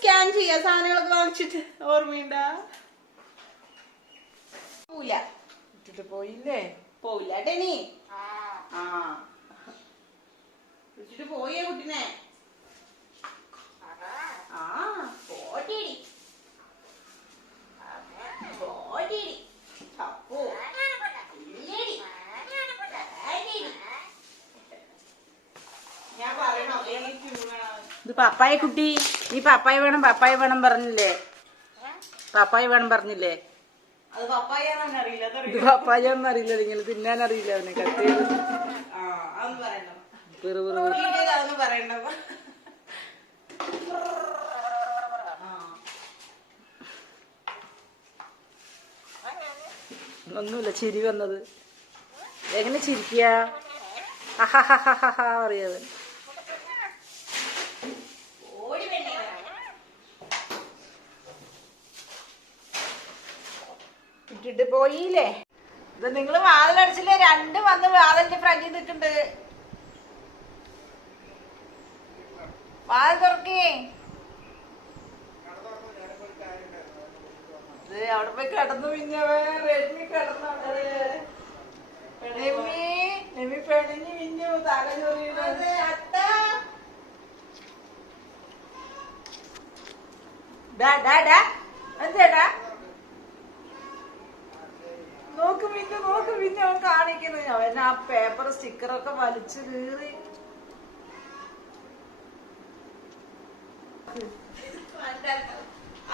Scan ചെയ്യാ സാധനങ്ങളൊക്കെ വാങ്ങിച്ചിട്ട്. ഓർമ്മയുണ്ടാ? പോവില്ല. ഇട്ടിട്ട് പോയില്ലേ? പോവില്ല ടെനി. ആ വിളിച്ചിട്ട് പോയേ കുട്ടിനെ. ആ പോടി പോടി അപ്പോ ഞാൻ പറയണോ? ഇത് പപ്പായ കുട്ടി, നീ പപ്പായ വേണം പറഞ്ഞില്ലേ? പപ്പായ വേണം പറഞ്ഞില്ലേ? അത് പപ്പായാന്ന് അറിയില്ല. ഇത് പപ്പായ ഒന്നും അറിയില്ല, നിങ്ങൾ തിന്നാൻ അറിയില്ല അവനെ. കട്ട് ചെയ്ത് അതൊന്നും പറയണ്ട, വെറു അതൊന്നും പറയണ്ട. ഒന്നുമില്ല, ചിരി വന്നത്. എങ്ങനെ ചിരിക്കുക? അറിയാതെ ഇട്ടിട്ട് പോയില്ലേ? ഇത് നിങ്ങള് വാതിലടിച്ചില്ലേ? രണ്ടും വന്ന് വാതിലിന്റെ ഫ്രണ്ടിൽ നിൽക്കുന്നുണ്ട്. വാതിൽ തുറക്കേ. അവിടെ പോയി കിടന്നു. പിന്നവേ രശ്മി കിടന്നു. നെമി പെണിഞ്ഞു പിന്നു തല ചൊറിയുന്നത്. എന്തേടാ? നോക്ക് പിന്നെ അവൻ കാണിക്കുന്നു. അവൻ ആ പേപ്പർ സ്റ്റിക്കറൊക്കെ വലിച്ചു കീറി.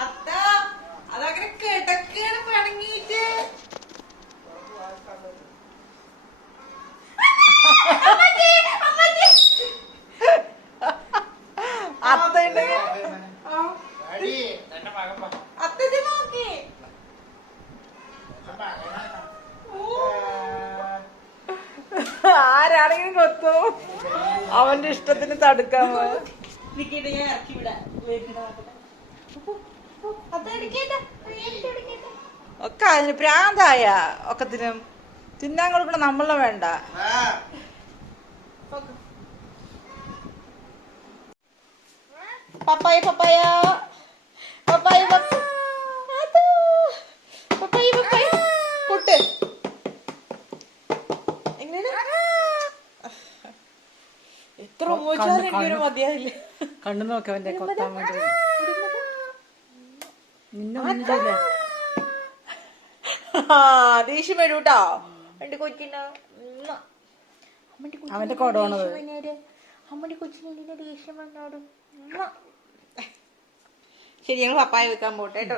അത്ത അതങ്ങനെ കിടക്കാണ് പണങ്ങിട്ട്. അത്തത് നോക്കി ആരാണെങ്കിലും കൊത്തോ. അവന്റെ ഇഷ്ടത്തിന് തടുക്കാൻ വിക്കറ്റ് ഞാൻ ഇറക്കി വിടാം. ഒക്കെ അതിന് പ്രാന്തായ ഒക്കത്തിനും തിന്നാൻ കൊടുക്കണം. നമ്മളെ വേണ്ട. പപ്പായ പപ്പായ പപ്പായ പപ്പായ പപ്പായ പൊട്ട്. എത്ര മോശം മതിയായില്ല. കണ്ണു നോക്കവന്റെ കൊത്താൻ വേണ്ടി. നിന്നെ ദേഷ്യം വരൂട്ടോ എന്റെ കൊച്ചിന്. അവന്റെ കൊടോണത്. അമ്മന്റെ കൊച്ചിന് ദേഷ്യം വന്നോടും. ശരി, ഞങ്ങൾ പപ്പായ വെക്കാൻ പോട്ടെ കേട്ടോ.